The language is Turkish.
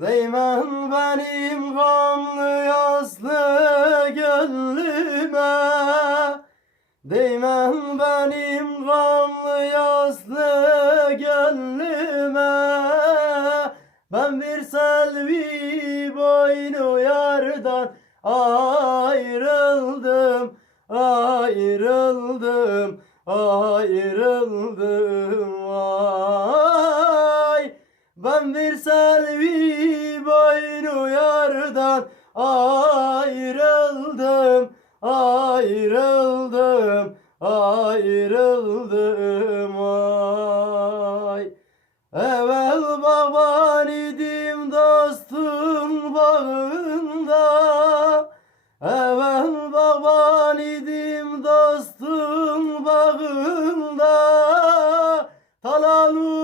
Değmen benim gamlı yazlı gönlüme. Değmen benim gamlı yazlı gönlüme. Ben bir selvi boynu yardan ayrıldım Ayrıldım, ayrıldım. Ay ben bir selvim ayrı yardan ayrıldım, ayrıldım, ayrıldım ay. Evvel baban idim dostum bağında, evvel baban idim dostum bağında, talanur